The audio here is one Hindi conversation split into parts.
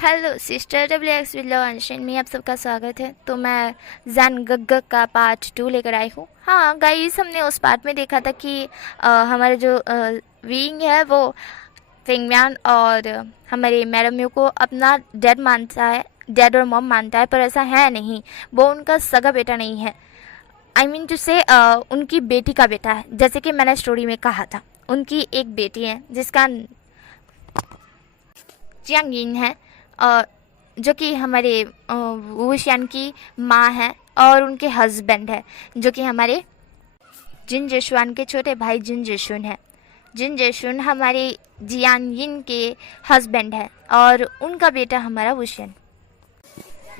Hello sister WX with love अनशन में आप सबका स्वागत है। तो मैं जैन गग का पार्ट 2 लेकर आई हूँ। हाँ गाइस, हमने उस पार्ट में देखा था कि हमारे जो विंग है वो फिंगम्यान और हमारे मैडम यू को अपना डैड मानता है, डैड और मॉम मानता है, पर ऐसा है नहीं। वो उनका सगा बेटा नहीं है। आई मीन टू से उनकी बेटी का बेटा है। जैसे कि मैंने स्टोरी में कहा था, उनकी एक बेटी है जिसका जियांग यिन है, जो कि हमारे वुशियान की माँ है, और उनके हस्बैंड है जो कि हमारे जिन जेशुआन के छोटे भाई जिन जेशुन है। जिन जेशुन हमारे जियान यिन के हस्बैंड है और उनका बेटा हमारा वुशियन।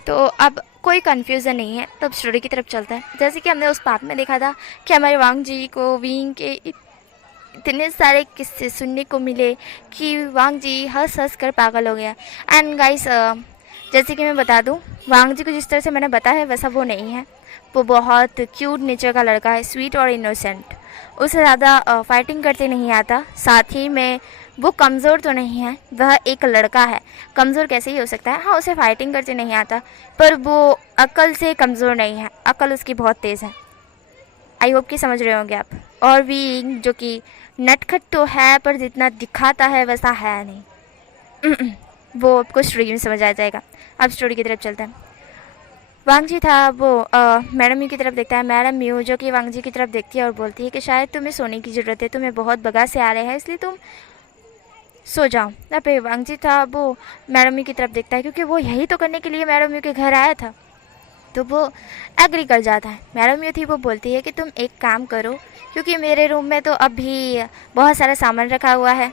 तो अब कोई कन्फ्यूज़न नहीं है, तब स्टोरी की तरफ चलता है। जैसे कि हमने उस पार्ट में देखा था कि हमारे वांग जी को विंग के इतने सारे किस्से सुनने को मिले कि वांग जी हंस हंस कर पागल हो गया। एंड गाइस, जैसे कि मैं बता दूं, वांग जी को जिस तरह से मैंने बताया है वैसा वो नहीं है। वो बहुत क्यूट नेचर का लड़का है, स्वीट और इनोसेंट। उसे ज़्यादा फाइटिंग करते नहीं आता। साथ ही में वो कमज़ोर तो नहीं है, वह एक लड़का है। कमज़ोर कैसे ही हो सकता है? हाँ, उसे फाइटिंग करते नहीं आता, पर वो अकल से कमज़ोर नहीं है। अकल उसकी बहुत तेज़ है। आई होप कि समझ रहे होंगे आप। और भी जो कि नटखट तो है, पर जितना दिखाता है वैसा है नहीं। वो आपको स्टोरी में समझ आ जाएगा। अब स्टोरी की तरफ चलते हैं। वांग जी था वो मैडम यू की तरफ देखता है। मैडम यू जो कि वांग जी की तरफ देखती है और बोलती है कि शायद तुम्हें सोने की ज़रूरत है, तुम्हें बहुत बगा से आ रहे हैं, इसलिए तुम सो जाओ। यहाँ पे वांग जी था वो मैडम यू की तरफ देखता है, क्योंकि वो यही तो करने के लिए मैडम यू के घर आया था। तो वो एग्री कर जाता है। मैडम यू थी वो बोलती है कि तुम एक काम करो, क्योंकि मेरे रूम में तो अभी बहुत सारा सामान रखा हुआ है,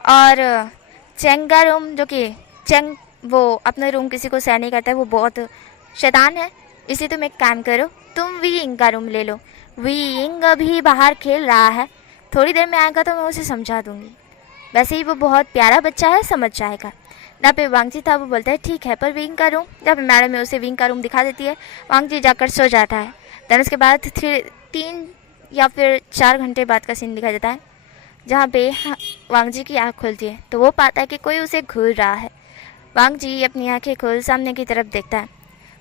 और चेंग का रूम जो कि चेंग वो अपना रूम किसी को शेयर नहीं करता है, वो बहुत शैतान है। इसलिए तुम एक काम करो, तुम वीइंग का रूम ले लो। वीइंग अभी बाहर खेल रहा है, थोड़ी देर में आएगा तो मैं उसे समझा दूंगी। वैसे ही वो बहुत प्यारा बच्चा है, समझ जाएगा। जहाँ पे वांगजी था वो बोलता है ठीक है, पर विंग का रूम, जहाँ पे मैडम है उसे विंग का रूम दिखा देती है। वांगजी जाकर सो जाता है। देन उसके बाद फिर 3 या फिर 4 घंटे बाद का सीन दिखाई देता है, जहाँ पे वांगजी की आँख खुलती है तो वो पाता है कि कोई उसे घूर रहा है। वांगजी अपनी आँखें खोल सामने की तरफ देखता है।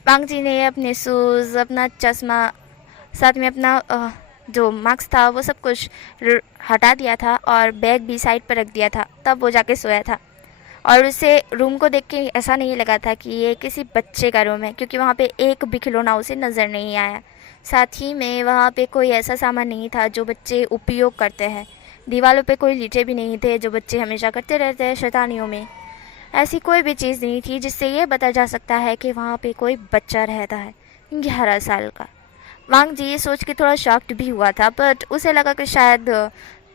वांगजी ने अपने शूज़, अपना चश्मा, साथ में अपना जो मास्क था वो सब कुछ हटा दिया था, और बैग भी साइड पर रख दिया था। तब वो जाके सोया था, और उसे रूम को देख के ऐसा नहीं लगा था कि ये किसी बच्चे का रूम है, क्योंकि वहाँ पे एक भी खिलौना उसे नज़र नहीं आया। साथ ही में वहाँ पे कोई ऐसा सामान नहीं था जो बच्चे उपयोग करते हैं। दीवारों पे कोई लीटे भी नहीं थे जो बच्चे हमेशा करते रहते हैं शैतानियों में। ऐसी कोई भी चीज़ नहीं थी जिससे ये पता जा सकता है कि वहाँ पे कोई बच्चा रहता है 11 साल का। वांग जी ये सोच के थोड़ा शॉक्ड भी हुआ था, बट उसे लगा कि शायद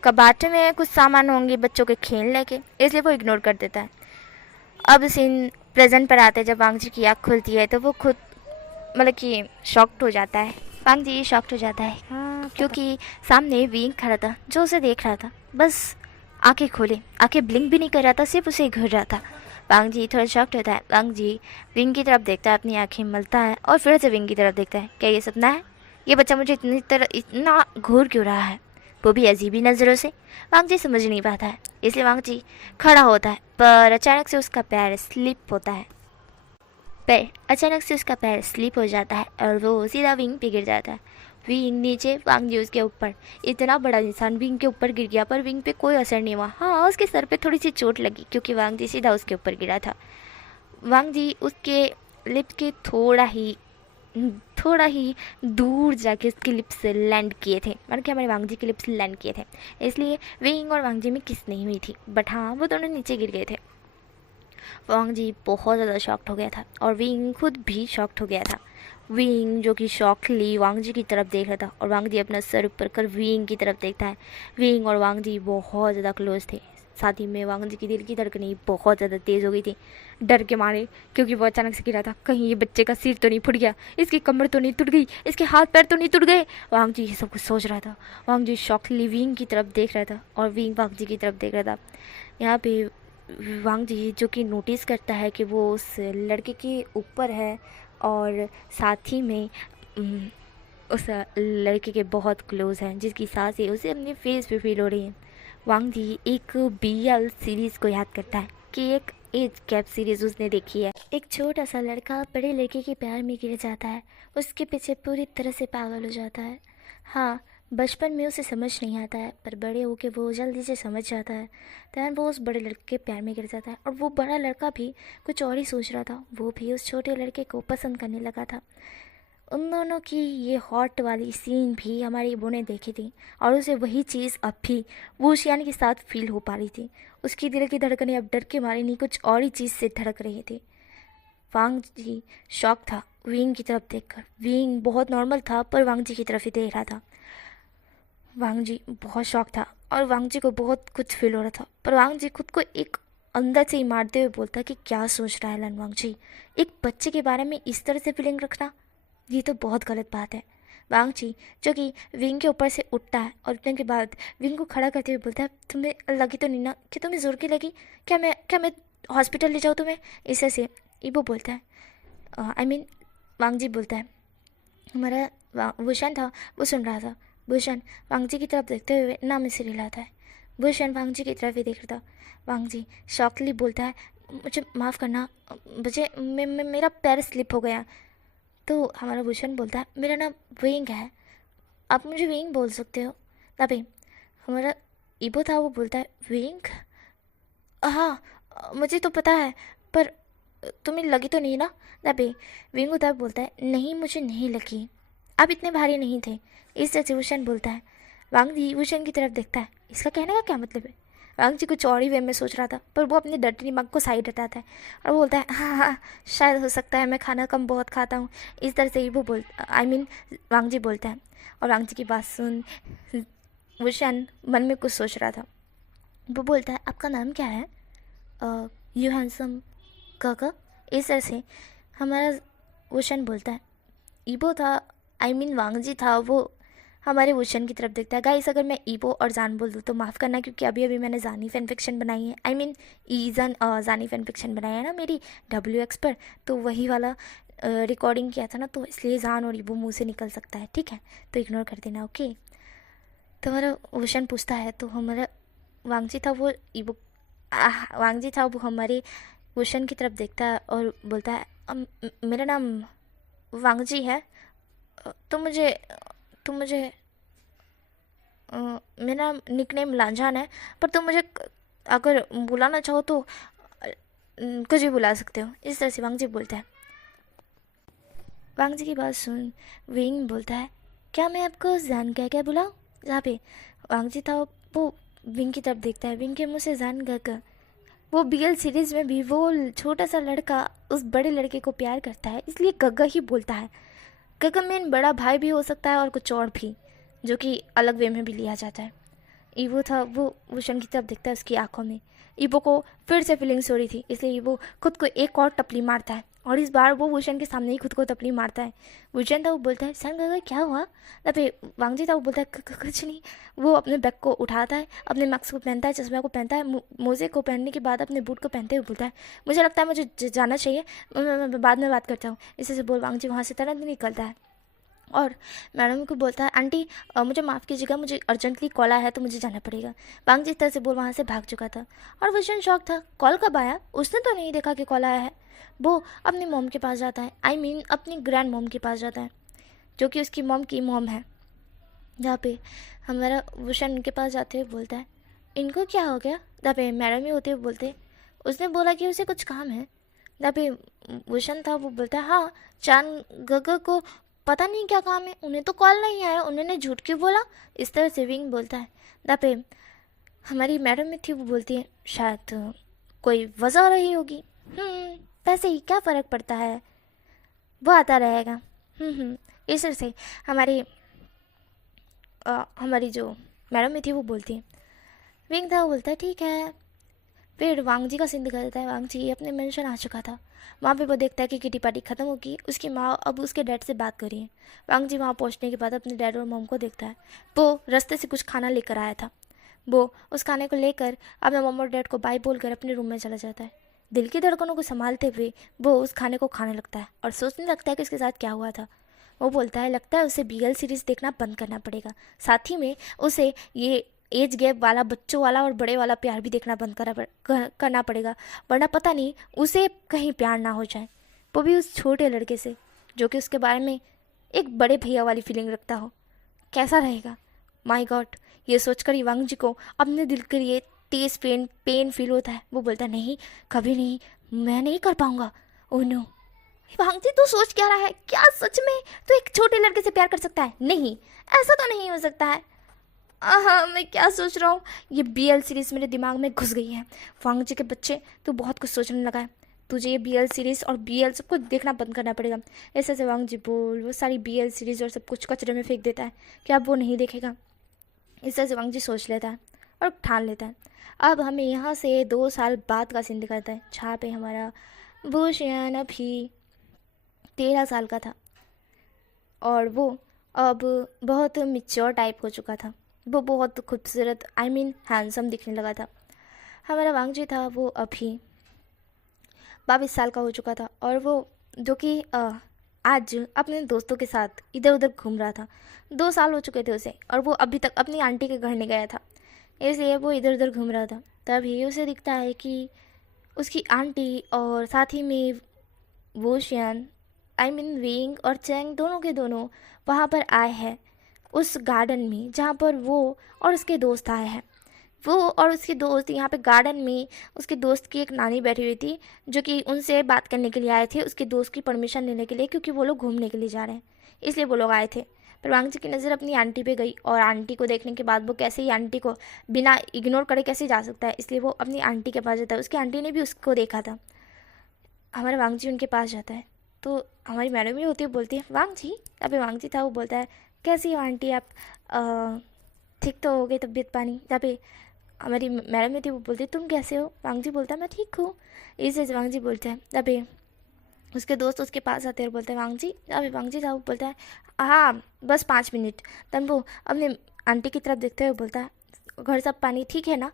कबाटे में कुछ सामान होंगे बच्चों के खेलने के, इसलिए वो इग्नोर कर देता है। अब सीन प्रेजेंट पर आते हैं। जब वांग जी की आँख खुलती है तो वो खुद मतलब कि शॉक्ड हो जाता है। वांग जी शॉक्ड हो जाता है, क्योंकि सामने विंग खड़ा था जो उसे देख रहा था। बस आंखें खोले, आंखें ब्लिंक भी नहीं कर रहा था, सिर्फ उसे घूर रहा था। वांग जी थोड़ा शॉक्ड होता है। वांग जी विंग की तरफ देखता है, अपनी आंखें मलता है और फिर से विंग की तरफ देखता है। क्या ये सपना है? ये बच्चा मुझे इतना घूर क्यों रहा है, वो भी अजीबी नज़रों से? वांग जी समझ नहीं पाता है, इसलिए वांग जी खड़ा होता है, पर अचानक से उसका पैर स्लिप होता है। अचानक से उसका पैर स्लिप हो जाता है और वो सीधा विंग पे गिर जाता है। विंग नीचे, वांग जी उसके ऊपर। इतना बड़ा इंसान विंग के ऊपर गिर गया, पर विंग पे कोई असर नहीं हुआ। हाँ, उसके सर पे थोड़ी सी चोट लगी, क्योंकि वांग जी सीधा उसके ऊपर गिरा था। वांग जी उसके लिप्स के थोड़ा ही दूर जाके उसके लिप्स लैंड किए थे, मतलब कि हमारे वांग जी के लिप्स लैंड किए थे। इसलिए विंग और वांग जी में किस नहीं हुई थी, बट हाँ वो दोनों नीचे गिर गए थे। वांग जी बहुत ज़्यादा शॉक्ड हो गया था, और विंग खुद भी शॉक्ड हो गया था। विंग जो कि शॉकली वांग जी की तरफ देख रहा था, और वांग जी अपना सर ऊपर कर विंग की तरफ देखता है। विंग और वांग जी बहुत ज़्यादा क्लोज थे। साथ ही में वांग जी की दिल की धड़कनें बहुत ज़्यादा तेज़ हो गई थी डर के मारे, क्योंकि वो अचानक से गिरा था। कहीं ये बच्चे का सिर तो नहीं फुट गया, इसकी कमर तो नहीं टूट गई, इसके हाथ पैर तो नहीं टूट गए। वांग जी ये सब कुछ सोच रहा था। वांग जी शॉकली विंग की तरफ देख रहा था, और विंग वांग जी की तरफ देख रहा था। यहाँ पे वांग जी जो कि नोटिस करता है कि वो उस लड़के के ऊपर है, और साथ ही में उस लड़के के बहुत क्लोज हैं, जिसकी सांसें उसे अपने फेस पे फील हो रही हैं। वांग जी एक BL सीरीज़ को याद करता है कि एक एज गैप सीरीज उसने देखी है। एक छोटा सा लड़का बड़े लड़के के प्यार में गिर जाता है, उसके पीछे पूरी तरह से पागल हो जाता है। हाँ, बचपन में उसे समझ नहीं आता है, पर बड़े होके वो जल्दी से समझ जाता है। दैन वो उस बड़े लड़के के प्यार में गिर जाता है, और वो बड़ा लड़का भी कुछ और ही सोच रहा था, वो भी उस छोटे लड़के को पसंद करने लगा था। उन दोनों की ये हॉट वाली सीन भी हमारी इबो ने देखी थी, और उसे वही चीज़ अब भी वो शियान के साथ फील हो पा रही थी। उसकी दिल की धड़कनें अब डर के मारे नहीं, कुछ और ही चीज़ से धड़क रही थी। वांग जी शौक था विंग की तरफ देखकर। विंग बहुत नॉर्मल था, पर वांग जी की तरफ ही देख रहा था। वांग जी बहुत शौक था, और वांग जी को बहुत कुछ फील हो रहा था, पर वांग जी खुद को एक अंदर से ही मारते हुए बोलता कि क्या सोच रहा है लन वांग जी, एक बच्चे के बारे में इस तरह से फीलिंग रखना, ये तो बहुत गलत बात है। वांग जी जो कि विंग के ऊपर से उठता है, और उठने के बाद विंग को खड़ा करते हुए बोलता है, तुम्हें लगी तो नहीं ना कि तुम्हें जोर की लगी, क्या मैं हॉस्पिटल ले जाऊँ तुम्हें? इस से इबो बोलता है, आई मीन वांग जी बोलता है। हमारा भूषण था, वो सुन रहा था। भूषण वांग जी की तरफ देखते हुए ना में सिर हिलाता है। भूषण वांग जी की तरफ ही देख रहा था। वांग जी शॉकली बोलता है, मुझे माफ़ करना, मुझे मेरा पैर स्लिप हो गया। तो हमारा भूषण बोलता है, मेरा नाम विंग है, आप मुझे विंग बोल सकते हो। तभी हमारा ईबो था, वो बोलता है, विंग? हाँ, मुझे तो पता है, पर तुम्हें लगी तो नहीं ना? तभी विंग उधर बोलता है, नहीं मुझे नहीं लगी, आप इतने भारी नहीं थे। इस तरह से भूषण बोलता है। वांग जी भूषण की तरफ देखता है, इसका कहने का क्या मतलब है? वांग जी कुछ और ही वे में सोच रहा था, पर वो अपने डर्टी दिमाग को साइड हटाता है और वो बोलता है, हाँ हाँ शायद हो सकता है, मैं खाना कम बहुत खाता हूँ। इस तरह से ही वो बोल आई मीन वांग जी बोलता है। और वांग जी की बात सुन भूषण मन में कुछ सोच रहा था। वो बोलता है, आपका नाम क्या है? यू हैंडसम काका। इस तरह से हमारा भूषण बोलता है। ईबो था, आई मीन वांग जी था, वो हमारे भूषण की तरफ देखता है। गाइस अगर मैं ईबो और जान बोल दूँ तो माफ़ करना, क्योंकि अभी अभी मैंने जानी फैन फिक्शन बनाई है, आई मीन ईजन जानी फैन फिक्शन बनाया है ना मेरी WX पर, तो वही वाला रिकॉर्डिंग किया था ना, तो इसलिए जान और ईबो मुँह से निकल सकता है, ठीक है, तो इग्नोर कर देना, ओके। तो हमारा भूषण पूछता है, तो हमारा वांग जी था, वो ईबो वांग जी था, वो हमारे भूषण की तरफ देखता है और बोलता है, मेरा नाम वांग जी है, तो मुझे मेरा निकनेम लांझान है, पर तुम मुझे अगर बुलाना चाहो तो कुछ भी बुला सकते हो। इस तरह से वांग जी बोलता है। वांग जी की बात सुन विंग बोलता है, क्या मैं आपको जान कह के बुलाऊँ? जहाँ पे वांग जी था, वो विंग की तरफ देखता है। विंग के मुँह से जान कहकर वो BL सीरीज़ में भी वो छोटा सा लड़का उस बड़े लड़के को प्यार करता है, इसलिए गग्गा ही बोलता है। गग्गा में बड़ा भाई भी हो सकता है और कुछ और भी, जो कि अलग वे में भी लिया जाता है। ईवो था, वो भूषण की तरफ देखता है, उसकी आंखों में ईवो को फिर से फीलिंग्स हो रही थी, इसलिए ईवो खुद को एक और टपली मारता है, और इस बार वो भूषण के सामने ही खुद को टपली मारता है। भूषण था, वो बोलता है, सन गगा क्या हुआ? तभी वांग जी था, वो बोलता है, कुछ नहीं। वो अपने बैग को उठाता है, अपने मास्क को पहनता है, चश्मे को पहनता है, मोजे को पहनने के बाद अपने बूट को पहनते हुए बोलता है, मुझे लगता है मुझे जाना चाहिए, मैं बाद में बात करता हूँ। इसी से बोल वांग जी वहाँ से तुरंत निकलता है और मैडम को बोलता है, आंटी मुझे माफ़ कीजिएगा, मुझे अर्जेंटली कॉल आया है तो मुझे जाना पड़ेगा। वांग जिस तरह से बोल वहाँ से भाग चुका था, और भूषण शौक था, कॉल कब आया? उसने तो नहीं देखा कि कॉल आया है। वो अपनी मॉम के पास जाता है, आई मीन अपनी ग्रैंड मॉम के पास जाता है, जो कि उसकी मॉम की मॉम है। जहाँ पे हमारा भूषण उनके पास जाते हुए बोलता है, इनको क्या हो गया? जहाँ पे मैडम ही होते हुए बोलते, उसने बोला कि उसे कुछ काम है। जहाँ पे भूषण था, वो बोलता है, हाँ चांद गगा को पता नहीं क्या काम है, उन्हें तो कॉल नहीं आया, उन्होंने झूठ क्यों बोला? इस तरह से विंग बोलता है। जहाँ पे हमारी मैडम में थी, वो बोलती है, शायद कोई वजह रही होगी। वैसे ही क्या फ़र्क पड़ता है, वो आता रहेगा। इस तरह से हमारी जो मैडम में थी, वो बोलती है। विंग था, वो बोलता है, ठीक है। फिर वांग जी का सीन दिखा देता है। वांग जी अपने मेंशन आ चुका था, वहाँ पे वो देखता है कि किटी पार्टी ख़त्म होगी, उसकी माँ अब उसके डैड से बात कर रही है। वांग जी वहाँ पहुँचने के बाद अपने डैड और मॉम को देखता है, वो रास्ते से कुछ खाना लेकर आया था। वो उस खाने को लेकर अपने मॉम और डैड को बाय बोलकर अपने रूम में चला जाता है। दिल की धड़कनों को संभालते हुए वो उस खाने को खाने लगता है और सोचने लगता है कि उसके साथ क्या हुआ था। वो बोलता है, लगता है उसे BL सीरीज़ देखना बंद करना पड़ेगा, साथ ही में उसे ये एज गैप वाला, बच्चों वाला और बड़े वाला प्यार भी देखना बंद करना पड़ेगा, वरना पता नहीं उसे कहीं प्यार ना हो जाए, वो भी उस छोटे लड़के से जो कि उसके बारे में एक बड़े भैया वाली फीलिंग रखता हो। कैसा रहेगा? माय गॉड, ये सोचकर इवांग जी को अपने दिल के लिए तेज पेन फील होता है। वो बोलता है नहीं, कभी नहीं, मैं नहीं कर पाऊंगा। Oh no. इवांग जी तू सोच क्या रहा है? क्या सच में तू एक छोटे लड़के से प्यार कर सकता है? नहीं, ऐसा तो नहीं हो सकता है। हाँ, मैं क्या सोच रहा हूँ, ये BL सीरीज़ मेरे दिमाग में घुस गई है। वांग जी के बच्चे, तू बहुत कुछ सोचने लगा है। तुझे ये BL सीरीज़ और BL सब कुछ देखना बंद करना पड़ेगा। ऐसे ऐसे वांग जी बोल वो सारी BL सीरीज़ और सब कुछ कचरे में फेंक देता है कि अब वो नहीं देखेगा। इस तरह से वांग जी सोच लेता है और ठान लेता है। अब हमें यहाँ से 2 साल बाद का सीन दिखाता है, जहाँ पे हमारा बुशियान अभी 13 साल का था और वो अब बहुत मिच्योर टाइप हो चुका था। वो बहुत खूबसूरत, आई मीन हैंडसम दिखने लगा था। हमारा वांग जी था वो अभी 22 साल का हो चुका था और वो जो कि आज अपने दोस्तों के साथ इधर उधर घूम रहा था। 2 साल हो चुके थे उसे और वो अभी तक अपनी आंटी के घर नहीं गया था, इसलिए वो इधर उधर घूम रहा था। तभी उसे दिखता है कि उसकी आंटी और साथ ही में वो शियान, आई मीन विंग और चैंग, दोनों के दोनों वहाँ पर आए हैं उस गार्डन में जहाँ पर वो और उसके दोस्त आए हैं। वो और उसके दोस्त यहाँ पे गार्डन में, उसके दोस्त की एक नानी बैठी हुई थी जो कि उनसे बात करने के लिए आए थे, उसके दोस्त की परमिशन लेने के लिए, क्योंकि वो लोग घूमने के लिए जा रहे हैं, इसलिए वो लोग आए थे। पर वांग जी की नज़र अपनी आंटी पे गई और आंटी को देखने के बाद वो कैसे ही आंटी को बिना इग्नोर करे कैसे जा सकता है, इसलिए वो अपनी आंटी के पास जाता है। उसकी आंटी ने भी उसको देखा था। हमारा वांग जी उनके पास जाता है तो हमारी मैडम भी होती है, बोलती है वांग जी। अभी वांग जी था, वो बोलता है कैसी हो आंटी आप, ठीक तो हो गई तबीयत पानी? जहाँ पे हमारी मैडम थी वो बोलती है तुम कैसे हो? वांग जी बोलता है मैं ठीक हूँ। इसे वांग जी बोलते हैं, तभी उसके दोस्त उसके पास आते हैं और बोलते हैं वांग जी। अभी वांग जी था वो बोलता है हाँ बस 5 मिनट। तब वो अपने आंटी की तरफ देखते हुए बोलता है घर सब पानी ठीक है ना?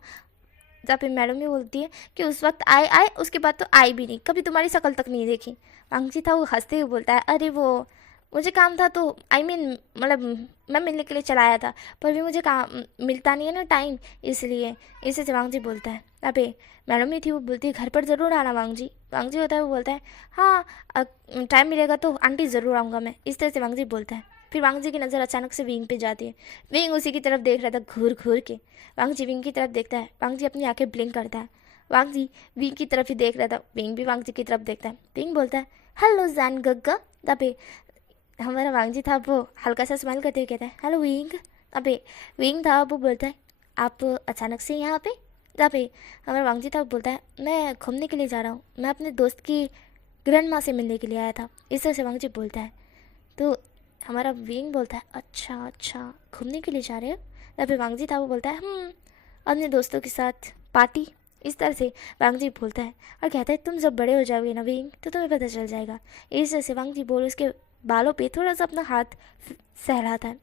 जहाँ पे मैडम भी बोलती है कि उस वक्त आए उसके बाद तो आई भी नहीं, कभी तुम्हारी शक्ल तक नहीं देखी। वांग जी था वो हंसते हुए बोलता है अरे वो मुझे काम था तो आई मीन मतलब मैं मिलने के लिए चला आया था, पर भी मुझे काम मिलता नहीं है ना टाइम, इसलिए। इसे से वांग जी बोलता है। अबे मैडम भी थी वो बोलती है घर पर ज़रूर आना वांग जी। वांग जी होता है वो बोलता है हाँ टाइम मिलेगा तो आंटी ज़रूर आऊँगा मैं, इस तरह से वांग जी बोलता है। फिर वांग जी की नज़र अचानक से विंग पे जाती है। विंग उसी की तरफ देख रहा था घूर घूर के। वांग जी विंग की तरफ देखता है, वांग जी अपनी आंखें ब्लिंक करता है। वांग जी विंग की तरफ ही देख रहा था, विंग भी वांग जी की तरफ देखता है। विंग बोलता है हेलो जैन गग्गा। तभी हमारा वांग जी था वो हल्का सा स्माइल करते हुए कहता है हेलो विंग। अबे विंग था वो बोलता है आप अचानक से यहाँ पे? तभी हमारा वांग जी था वो बोलता है मैं घूमने के लिए जा रहा हूँ, मैं अपने दोस्त की ग्रैंड माँ से मिलने के लिए आया था, इस तरह से वांग जी बोलता है। तो हमारा विंग बोलता है अच्छा अच्छा घूमने के लिए जा रहे हो? तभी वांग जी था वो बोलता है अपने दोस्तों के साथ पार्टी, इस तरह से वांग जी बोलता है और कहता है तुम जब बड़े हो जाओगे ना विंग तो तुम्हें पता चल जाएगा। इस तरह से वांग जी बोल उसके बालों पे थोड़ा सा अपना हाथ सहलाता है।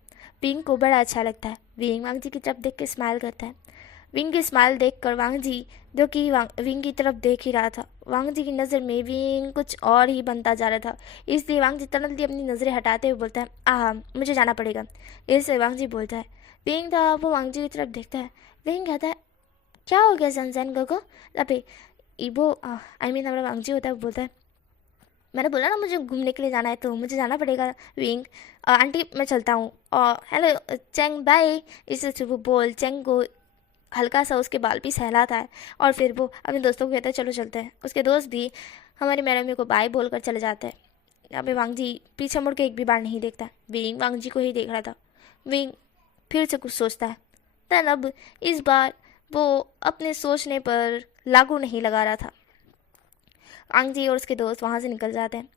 विंग को बड़ा अच्छा लगता है। विंग वांग जी की तरफ देख के स्माइल करता है। विंग की स्माइल देख कर वांग जी जो कि विंग की तरफ देख ही रहा था, वांग जी की नज़र में विंग कुछ और ही बनता जा रहा था, इसलिए वांग जी तुरंत ही अपनी नज़रें हटाते हुए बोलता है मुझे जाना पड़ेगा। इससे वांग जी बोलता है। विंग था वो वांग जी की तरफ देखता है। विंग कहता है क्या हो गया सनसैन गोगो? अबे इबो आई मीन हमारा वांग जी होता है वो बोलता है मैंने बोला ना मुझे घूमने के लिए जाना है तो मुझे जाना पड़ेगा विंग। आंटी मैं चलता हूँ और हेलो चेंग बाय। इससे वो बोल चेंग को हल्का सा उसके बाल भी सहलाता है और फिर वो अपने दोस्तों को कहता है चलो चलते हैं। उसके दोस्त भी हमारी मैडम को बाय बोल कर चले जाते हैं। अभी वांग जी पीछे मुड़ के एक भी बार नहीं देखता, विंग वांग जी को ही देख रहा था। विंग फिर से कुछ सोचता है, देन अब इस बार वो अपने सोचने पर लागू नहीं लगा रहा था। वांग जी और उसके दोस्त वहाँ से निकल जाते हैं।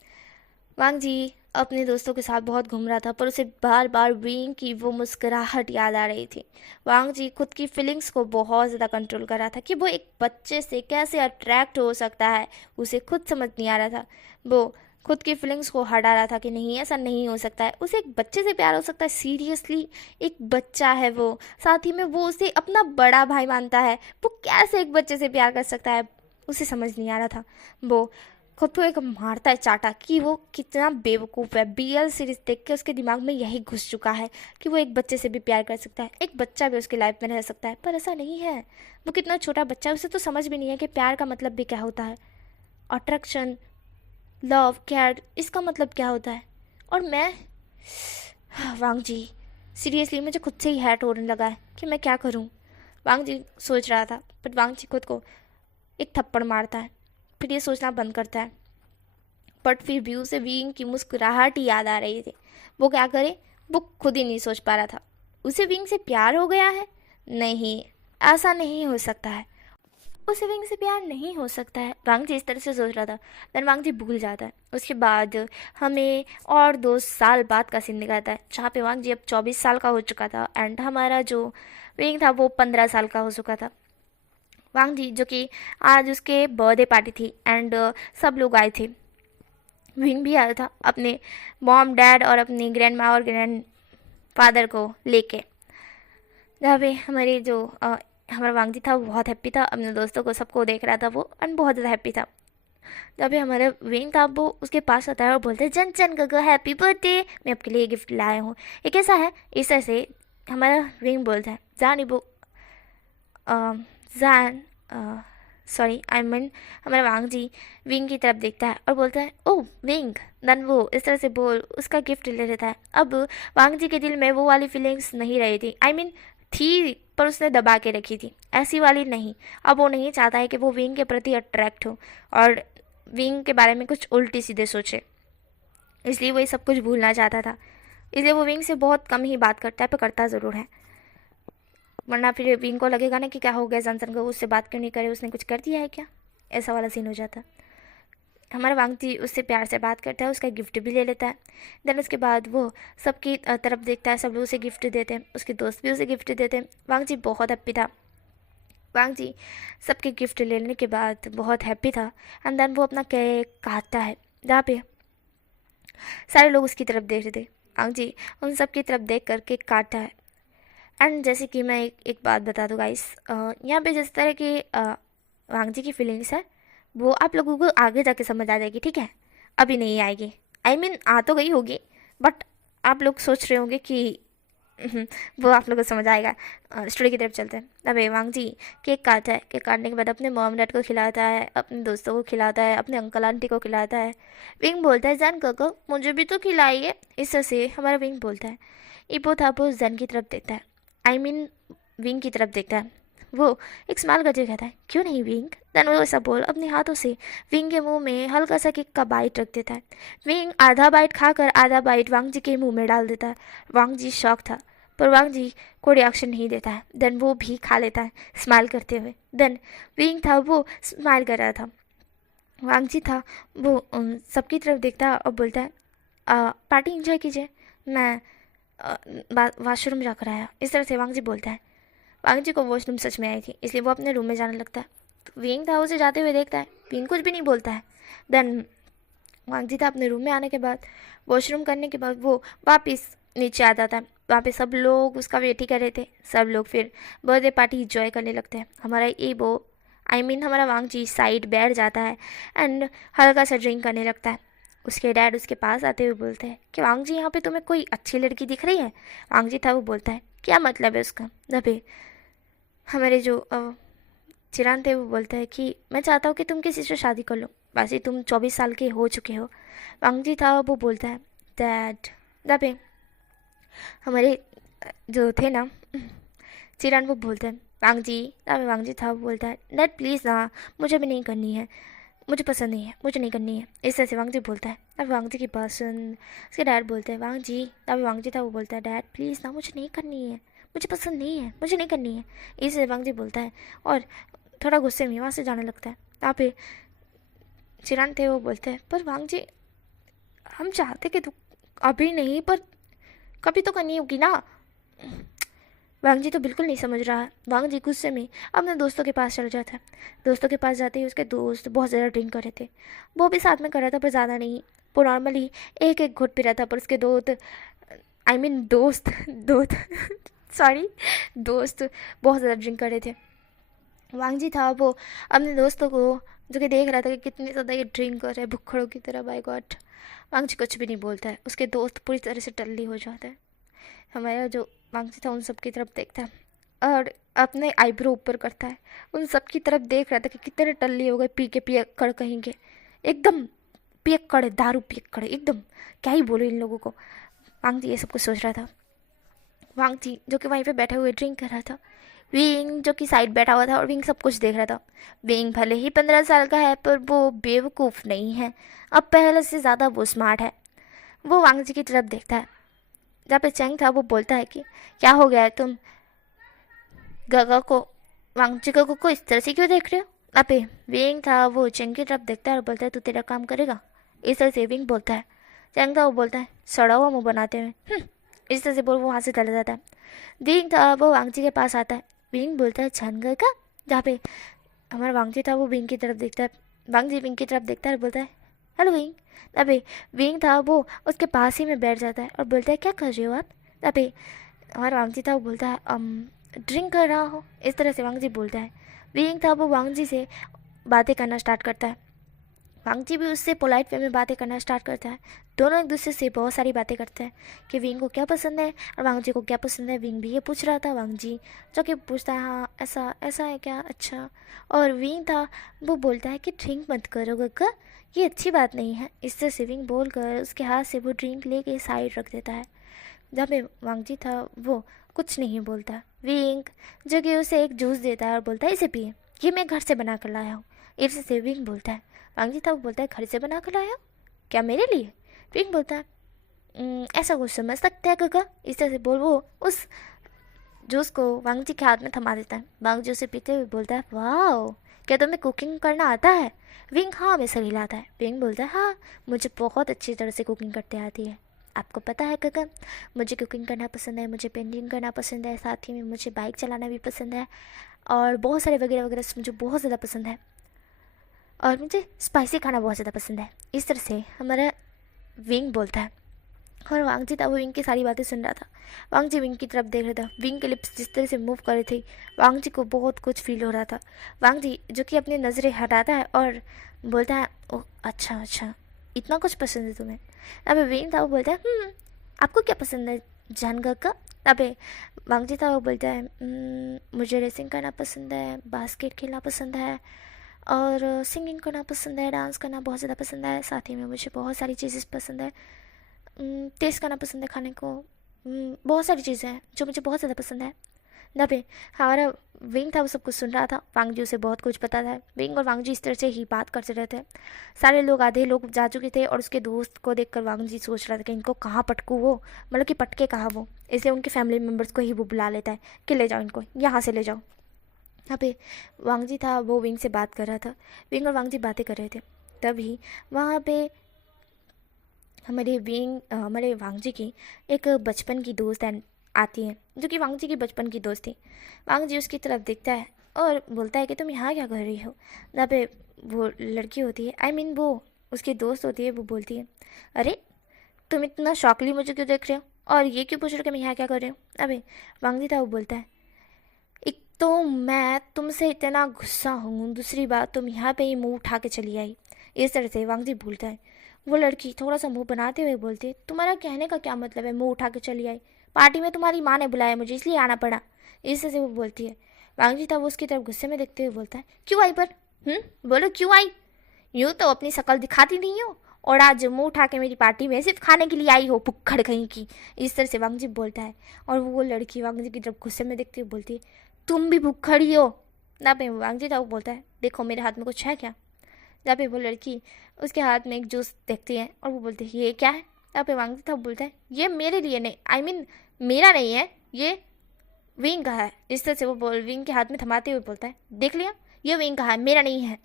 वांग जी अपने दोस्तों के साथ बहुत घूम रहा था पर उसे बार बार विंग की वो मुस्कुराहट याद आ रही थी। वांग जी खुद की फीलिंग्स को बहुत ज़्यादा कंट्रोल कर रहा था कि वो एक बच्चे से कैसे अट्रैक्ट हो सकता है, उसे खुद समझ नहीं आ रहा था। वो खुद की फीलिंग्स को हटा रहा था कि नहीं ऐसा नहीं हो सकता है, उसे एक बच्चे से प्यार हो सकता है। सीरियसली एक बच्चा है वो, साथ ही में वो उसे अपना बड़ा भाई मानता है, वो कैसे एक बच्चे से प्यार कर सकता है, उसे समझ नहीं आ रहा था। वो खुद को एक मारता है चाटा कि वो कितना बेवकूफ़ है। BL सीरीज़ देख के उसके दिमाग में यही घुस चुका है कि वो एक बच्चे से भी प्यार कर सकता है, एक बच्चा भी उसकी लाइफ में रह सकता है, पर ऐसा नहीं है। वो कितना छोटा बच्चा है, उसे तो समझ भी नहीं है कि प्यार का मतलब भी क्या होता है, अट्रैक्शन, लव, केयर, इसका मतलब क्या होता है। और मैं वांग जी, सीरियसली मुझे खुद से ही हैट होने लगा है कि मैं क्या करूं। वांग जी सोच रहा था, बट वांग जी खुद को एक थप्पड़ मारता है, फिर ये सोचना बंद करता है। बट फिर भी उसे विंग की मुस्कुराहट ही याद आ रही थी। वो क्या करे, वो खुद ही नहीं सोच पा रहा था। उसे विंग से प्यार हो गया है? नहीं, ऐसा नहीं हो सकता है। उसे विंग से प्यार नहीं हो सकता है। वांग जी इस तरह से सोच रहा था। देन वांग जी भूल जाता है। उसके बाद हमें और 2 साल बाद का सीन दिखाता है, जहाँ पे वांग जी अब 24 साल का हो चुका था एंड हमारा जो विंग था वो 15 साल का हो चुका था। वांग जी जो कि आज उसके बर्थडे पार्टी थी एंड सब लोग आए थे। विंग भी आया था अपने मॉम डैड और अपनी ग्रैंड माँ और ग्रैंड फादर को लेके, जहाँ पे हमारे जो हमारा वांग जी था वो बहुत हैप्पी था, अपने दोस्तों को सबको देख रहा था वो एंड बहुत ज़्यादा हैप्पी था। जब भी हमारा विंग था वो उसके पास आता है और बोलते हैं, जन जन गगो हैप्पी बर्थडे, मैं आपके लिए गिफ्ट लाया हूँ, ये कैसा है। इस तरह से हमारा विंग बोलता है, जान वो जान सॉरी आई मीन हमारा वांग जी विंग की तरफ देखता है और बोलता है, ओह विंग। देन वो इस तरह से बोल उसका गिफ्ट ले लेता है। अब वांग जी के दिल में वो वाली फीलिंग्स नहीं रही थी, आई मीन थी, पर उसने दबा के रखी थी, ऐसी वाली नहीं। अब वो नहीं चाहता है कि वो विंग के प्रति अट्रैक्ट हो और विंग के बारे में कुछ उल्टी सीधे सोचे, इसलिए वो ये सब कुछ भूलना चाहता था। इसलिए वो विंग से बहुत कम ही बात करता है, पर करता ज़रूर है, वरना फिर विंग को लगेगा ना कि क्या हो गया सनसन को, उससे बात क्यों नहीं करे, उसने कुछ कर दिया है क्या, ऐसा वाला सीन हो जाता। हमारा वांग जी उससे प्यार से बात करता है, उसका गिफ्ट भी ले लेता है। देन उसके बाद वो सबकी तरफ देखता है, सब लोग उसे गिफ्ट देते हैं, उसके दोस्त भी उसे गिफ्ट देते हैं। वांग जी बहुत हैप्पी था। वांग जी सबके गिफ्ट लेने के बाद बहुत हैप्पी था एंड देन वो अपना केक काटता है, जहाँ पे सारे लोग उसकी तरफ देख रहे थे। वांग जी उन सब की तरफ देख कर केक काटता है। एंड जैसे कि मैं एक बात बता दूँ गाइस, यहाँ पे जिस तरह की वांग जी की फीलिंग्स है वो आप लोगों को आगे जाके समझ आ जाएगी, ठीक है, अभी नहीं आएगी। आई मीन आ तो गई होगी, बट आप लोग सोच रहे होंगे कि वो आप लोगों को समझ आएगा। स्टोरी की तरफ चलते हैं। अबे वांग जी केक काटता है, केक काटने के बाद अपने मॉम डैड को खिलाता है, अपने दोस्तों को खिलाता है, अपने अंकल आंटी को खिलाता है। विंग बोलता है, जैन को मुझे भी तो खिलाइए। इस तरह से हमारा विंग बोलता है। इपो था वो जैन की तरफ देखता है, आई मीन विंग की तरफ देखता है। वो एक स्माइल करके कहता है, क्यों नहीं विंग। देन वो ऐसा बोल अपने हाथों से विंग के मुंह में हल्का सा केक का बाइट रख देता है। विंग आधा बाइट खाकर आधा बाइट वांग जी के मुंह में डाल देता है। वांग जी शॉक था, पर वांग जी कोई रिएक्शन नहीं देता है। देन वो भी खा लेता है स्माइल करते हुए। देन विंग था वो स्माइल कर रहा था। वांग जी था वो सबकी तरफ देखता और बोलता है, पार्टी इंजॉय कीजिए, मैं वॉशरूम जाकर आया। इस तरह से वांग जी बोलता है। वांग जी को वॉशरूम सच में आई थी, इसलिए वो अपने रूम में जाने लगता है। तो विंग था उसे जाते हुए देखता है, विंग कुछ भी नहीं बोलता है। देन वांग जी था अपने रूम में आने के बाद वॉशरूम करने के बाद वो वापस नीचे आ जाता है। वहाँ पे सब लोग उसका वेट ही कर रहे थे। सब लोग फिर बर्थडे पार्टी इंजॉय करने लगते हैं। हमारा ईबो आई मीन हमारा वांग जी साइड बैठ जाता है एंड हल्का सा ड्रिंक करने लगता है। उसके डैड उसके पास आते हुए बोलते हैं कि वांग जी यहाँ पे तुम्हें कोई अच्छी लड़की दिख रही है। वांग जी था वो बोलता है, क्या मतलब है उसका। तभी हमारे जो चिरान थे वो बोलता है कि मैं चाहता हूँ कि तुम किसी से शादी कर लो, वैसे तुम 24 साल के हो चुके हो। वांग जी था वो बोलता है, डैड। तभी हमारे जो थे ना चिरान वो बोलते हैं, वांग जी। तभी वांग जी था वो बोलता है, डैड प्लीज़ ना, मुझे भी नहीं करनी है, मुझे पसंद नहीं है, मुझे नहीं करनी है। इस तरह से वांग जी बोलता है। अब वांग जी की पसंद उसके डैड बोलते हैं, वांग जी। तभी वांग जी था वो बोलता है, डैड प्लीज़ ना, मुझे नहीं करनी है, मुझे पसंद नहीं है, मुझे नहीं करनी है। इसे वांग जी बोलता है और थोड़ा गुस्से में वहाँ से जाने लगता है। यहाँ पे चिरान थे वो बोलते हैं, पर वांग जी हम चाहते कि तू अभी नहीं, पर कभी तो करनी होगी ना। वांग जी तो बिल्कुल नहीं समझ रहा है। वांग जी गुस्से में अपने दोस्तों के पास चल जाता है। दोस्तों के पास जाते ही उसके दोस्त बहुत ज़्यादा ड्रिंक कर रहे थे। वो भी साथ में कर रहा था, पर ज़्यादा नहीं। वो नॉर्मली एक एक घुट पी रहा था, पर उसके दोस्त सॉरी दोस्त बहुत ज़्यादा ड्रिंक कर रहे थे। वांग जी था वो अपने दोस्तों को जो कि देख रहा था कि कितनी ज़्यादा ये ड्रिंक कर रहा है भुक्खड़ों की तरह। Bye God. वांगची कुछ भी नहीं बोलता है। उसके दोस्त पूरी तरह से टल्ली हो जाते हैं। हमारा जो वांगची था उन सब की तरफ देखता है और अपने आईब्रो ऊपर करता है। उन सब की तरफ देख रहा था कि कितने टल्ली हो गए, पी के पियक्कड़ कहीं के, एकदम पियक्कड़ है, दारू पियक्कड़ है एकदम। क्या ही बोलो इन लोगों को। वांगची ये सब कुछ सोच रहा था। वांगची जो कि वहीं पे बैठे हुए ड्रिंक कर रहा था। विंग जो कि साइड बैठा हुआ था और विंग सब कुछ देख रहा था। विंग भले ही 15 साल का है पर वो बेवकूफ़ नहीं है। अब पहले से ज़्यादा वो स्मार्ट है। वो वांगची की तरफ देखता है। जहाँ पे चैंग था वो बोलता है कि क्या हो गया है तुम गगा को, वांगची गगा को इस तरह से क्यों देख रहे हो। यहाँ पे विंग था वो चैंग की तरफ देखता है और बोलता है तू तेरा काम करेगा। इस तरह से विंग बोलता है। चैंग था वो बोलता है सड़ा हुआ मुँह बनाते हुए इस तरह से बोल वो वहाँ से चला जाता है। विंग था वो वांगची के पास आता है। विंग बोलता है छान का। जहाँ पे हमारा वांगची था वो विंग की तरफ देखता है। वांगची विंग की तरफ देखता है और बोलता है हेलो विंग। अबे विंग था वो उसके पास ही में बैठ जाता है और बोलता है क्या कर रहे हो आप। अबे हमारा वांगची था वो बोलता है ड्रिंक कर रहा हो। इस तरह से वांगची बोलता है। विंग था वो वांगची से बातें करना स्टार्ट करता है। वांगची भी उससे पोलाइट वे में बातें करना स्टार्ट करता है। दोनों एक दूसरे से बहुत सारी बातें करते हैं कि विंग को क्या पसंद है और वांगची को क्या पसंद है। विंग भी ये पूछ रहा था। वांगची जो कि पूछता है हाँ ऐसा ऐसा है क्या, अच्छा। और विंग था वो बोलता है कि ड्रिंक मत करो गग्गा, ये अच्छी बात नहीं है। इस तरह से विंग बोल कर उसके हाथ से वो ड्रिंक लेके साइड रख देता है। जहाँ पे वांगची था वो कुछ नहीं बोलता। विंग जो कि उसे एक जूस देता है और बोलता है इसे पिए, ये मैं घर से बना कर लाया हूँ। इस से विंग बोलता है। वांगची था वो बोलता है घर से बना कर लाया क्या मेरे लिए। विंग बोलता है ऐसा कुछ समझ सकता है गगा। इस तरह से बोल वो उस जूस को वांगची के हाथ में थमा देता है। वांगची उसे पीते हुए बोलता है वाह क्या तुम्हें कुकिंग करना आता है। विंग हाँ में सर हिलाता है। विंग बोलता है हाँ मुझे बहुत अच्छी तरह से कुकिंग करते आती है। आपको पता है गगा मुझे कुकिंग करना पसंद है, मुझे पेंटिंग करना पसंद है, साथ ही में मुझे बाइक चलाना भी पसंद है और बहुत सारे वगैरह वगैरह मुझे बहुत ज़्यादा पसंद है और मुझे स्पाइसी खाना बहुत ज़्यादा पसंद है। इस तरह से हमारा विंग बोलता है। और वांगची था वो विंग की सारी बातें सुन रहा था। वांगची विंग की तरफ देख रहा था। विंग के लिप्स जिस तरह से मूव कर रही थी वांगची को बहुत कुछ फील हो रहा था। वांगची जो कि अपनी नज़रें हटाता है और बोलता है ओह अच्छा अच्छा इतना कुछ पसंद है तुम्हें। अबे विंग था वो बोलता है आपको क्या पसंद है जान का। अबे वांगची था वो बोलता है मुझे रेसिंग करना पसंद है, बास्केट खेलना पसंद है और सिंगिंग करना पसंद है, डांस करना बहुत ज़्यादा पसंद है, साथ ही में मुझे बहुत सारी चीज़ें पसंद है, टेस्ट करना पसंद है खाने को, बहुत सारी चीज़ें हैं जो मुझे बहुत ज़्यादा पसंद है। दबे हमारा विंग था वो सब कुछ सुन रहा था। वांगजी उसे बहुत कुछ पता था। विंग और वांगजी इस तरह से ही बात करते रहते हैं। सारे लोग आधे लोग जा चुके थे और उसके दोस्त को देखकर वांगजी सोच रहा था कि इनको कहाँ पटकूँ वो, मतलब कि पटके कहाँ वो। इसलिए उनके फैमिली मेम्बर्स को ही वो बुला लेता है कि ले जाओ इनको, यहाँ से ले जाओ। यहाँ पे वांगजी था वो विंग से बात कर रहा था। विंग और वांगजी बातें कर रहे थे। तभी वहाँ पे हमारे वांगजी की एक बचपन की दोस्त आती है जो कि वांगजी की बचपन की दोस्त थी। वांगजी उसकी तरफ देखता है और बोलता है कि तुम यहाँ क्या कर रही हो। यहाँ पे वो लड़की होती है, I mean वो उसकी दोस्त होती है, वो बोलती है अरे तुम इतना शौकली मुझे क्यों देख रहे हो और ये क्यों पूछ रहे हो कि मैं यहाँ क्या कर रही हूँ। अबे वांगजी था वो बोलता है एक तो मैं तुमसे इतना गुस्सा हूँ, दूसरी बात तुम यहाँ पे ही मुँह उठा के चली आई। इस तरह से वांगजी बोलता है। वो लड़की थोड़ा सा मुंह बनाते हुए बोलती है तुम्हारा कहने का क्या मतलब है मुंह उठा के चली आई, पार्टी में तुम्हारी माँ ने बुलाया मुझे इसलिए आना पड़ा। इस तरह से वो बोलती है। वांगजी था वो उसकी तरफ गुस्से में देखते हुए बोलता है क्यों आई पर, बोलो क्यों आई। यूँ तो अपनी शक्ल दिखाती नहीं हो और आज मुंह उठा के मेरी पार्टी में सिर्फ खाने के लिए आई हो, भुक्खड़ कहीं की। इस तरह से वांगजी बोलता है और वो लड़की वांगजी की तरफ गुस्से में देखते हुए बोलती है तुम भी भुक्खड़ी हो ना। पे वांगजी था वो बोलता है देखो मेरे हाथ में कुछ है क्या। जहाँ पे वो लड़की उसके हाथ में एक जूस देखती है और वो बोलती है ये क्या है। जहाँ पे वांगजी था वो बोलता है ये मेरे लिए नहीं, I mean मेरा नहीं है, ये विंग का है। इस तरह से वो विंग के हाथ में थमाते हुए बोलता है देख लिया ये विंग का है, मेरा नहीं है।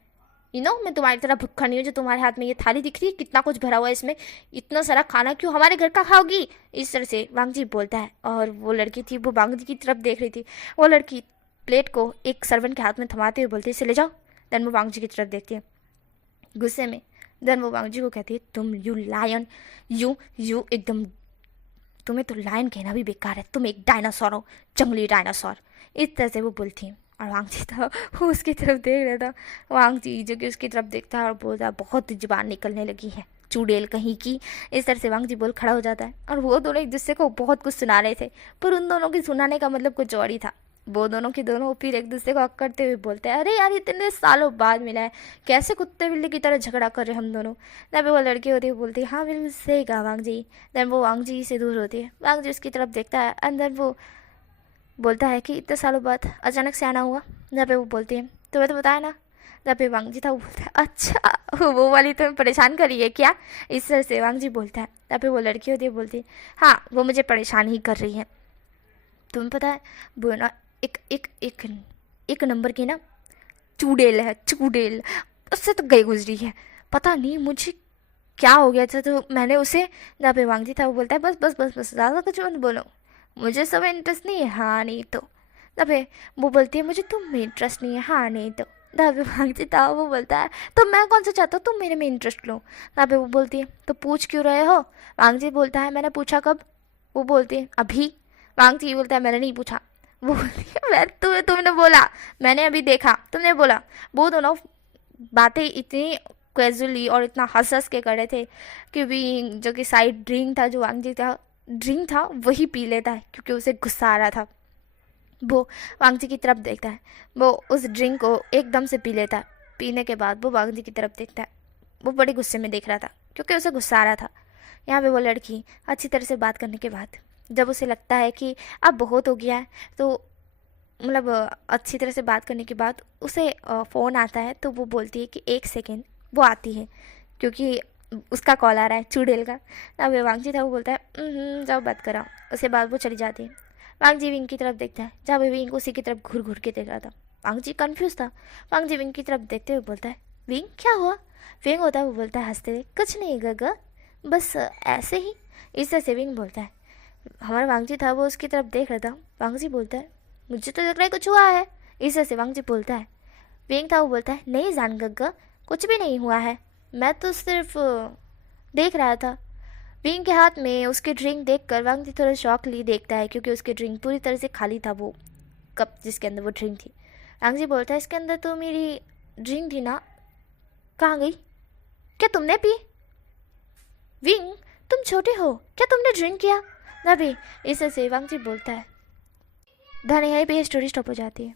मैं तुम्हारी तरह भुक्खा नहीं हूँ जो तुम्हारे हाथ में ये थाली दिख रही है, कितना कुछ भरा हुआ है इसमें, इतना सारा खाना क्यों हमारे घर का खाओगी। इस तरह से वांगजी बोलता है। और वो लड़की थी वो वांगजी की तरफ देख रही थी। वो लड़की प्लेट को एक सर्वेंट के हाथ में थमाते हुए बोलती है इसे ले जाओ। देन वो वांगजी की तरफ देखती है गुस्से में। देन वो वांगजी को कहती है तुम यू लायन, यू एकदम, तुम्हें तो लायन कहना भी बेकार है, तुम एक डायनासोर हो, जंगली डायनासोर। इस तरह से वो बोलती है। और वांग जी था वो उसकी तरफ देख रहा था। वांग जी जो कि उसकी तरफ देखता है और बोलता है बहुत जुबान निकलने लगी है चुड़ैल कहीं की। इस तरह से वांग जी बोल खड़ा हो जाता है और वो दोनों एक दूसरे को बहुत कुछ सुना रहे थे, पर उन दोनों की सुनाने का मतलब कुछ और ही था। वो दोनों के दोनों फिर एक दूसरे को अकड़ते हुए बोलते हैं, अरे यार इतने सालों बाद मिला है, कैसे कुत्ते बिल्ली की तरह झगड़ा कर रहे हम दोनों। तब वो लड़की होती है बोलती है, हाँ बिल्कुल सही कहा वांग जी। देन वो वांग जी से दूर होती है, वांग जी उसकी तरफ देखता है, अंदर वो बोलता है कि इतने सालों बाद अचानक से आना हुआ। जहाँ पे वो बोलती है, तुम्हें तो बताया ना। जहाँ पे वांग जी था वो बोलता है, अच्छा वो वाली तुम्हें परेशान करी है क्या। इस तरह से वांग जी बोलता है। तब पे वो लड़की होती है बोलती है, हाँ वो मुझे परेशान ही कर रही है। तुम्हें पता है वो ना एक एक एक एक नंबर की ना चुड़ैल है, चुड़ैल उससे तो गई गुजरी है, पता नहीं मुझे क्या हो गया था। तो मैंने उसे, जहाँ पे वांग जी था वो बोलता है, बस बस बस बस ज़्यादा कुछ मत बोलो, मुझे सब इंटरेस्ट नहीं है, हाँ नहीं तो। तब वो बोलती है, मुझे तुम में इंटरेस्ट नहीं है, हाँ नहीं तो। तब वांग जी था वो बोलता है, तो मैं कौन सा चाहता हूँ तुम मेरे में इंटरेस्ट लो। तब वो बोलती है, तो पूछ क्यों रहे हो। वांग जी बोलता है, मैंने पूछा कब। वो बोलती है, अभी। वांग जी बोलता है, मैंने नहीं पूछा। वो बोलती है, मैं तुमने बोला, मैंने अभी देखा, तुमने बोला। वो दोनों बातें इतनी कैजुअली और इतना हंस हंस के कर रहे थे कि भी जो कि साइड ड्रिंक था, जो वांग जी था ड्रिंक था वही पी लेता है क्योंकि उसे गुस्सा आ रहा था। वो वांग जी की तरफ देखता है, वो उस ड्रिंक को एकदम से पी लेता है। पीने के बाद वो वांग जी की तरफ देखता है, वो बड़े गुस्से में देख रहा था क्योंकि उसे गुस्सा आ रहा था। यहाँ पे वो लड़की अच्छी तरह से बात करने के बाद जब उसे लगता है कि अब बहुत हो गया है, तो मतलब अच्छी तरह से बात करने के बाद उसे फ़ोन आता है, तो वो बोलती है कि एक सेकेंड। वो आती है क्योंकि उसका कॉल आ रहा है चुड़ैल का। तब वांगजी था वो बोलता है, जाओ बात करा। उसके बाद वो चली जाती है। वांगजी विंग की तरफ देखता है, जहाँ पे विंग उसी की तरफ घूर घूर के देख रहा था। वांगजी कन्फ्यूज़ था। वांगजी विंग की तरफ देखते हुए बोलता है, विंग क्या हुआ। विंग होता है वो बोलता है हंसते हुए, कुछ नहीं गगा, बस ऐसे ही। इस तरह से विंग बोलता है। हमारा वांगजी था वो उसकी तरफ देख रहा था। वांगजी बोलता है, मुझे तो लग रहा है कुछ हुआ है। इस तरह से वांगजी बोलता है। विंग था वो बोलता है, नहीं जान गग्गा, कुछ भी नहीं हुआ है, मैं तो सिर्फ देख रहा था। विंग के हाथ में उसकी ड्रिंक देखकर वांगजी थोड़ा शौक ली देखता है क्योंकि उसकी ड्रिंक पूरी तरह से खाली था, वो कप जिसके अंदर वो ड्रिंक थी। वांगजी बोलता है, इसके अंदर तो मेरी ड्रिंक थी ना, कहाँ गई, क्या तुमने पी। विंग तुम छोटे हो, क्या तुमने ड्रिंक किया। नबी इस तरह से वांगजी बोलता है। धन यहीं पे स्टोरी स्टॉप हो जाती है।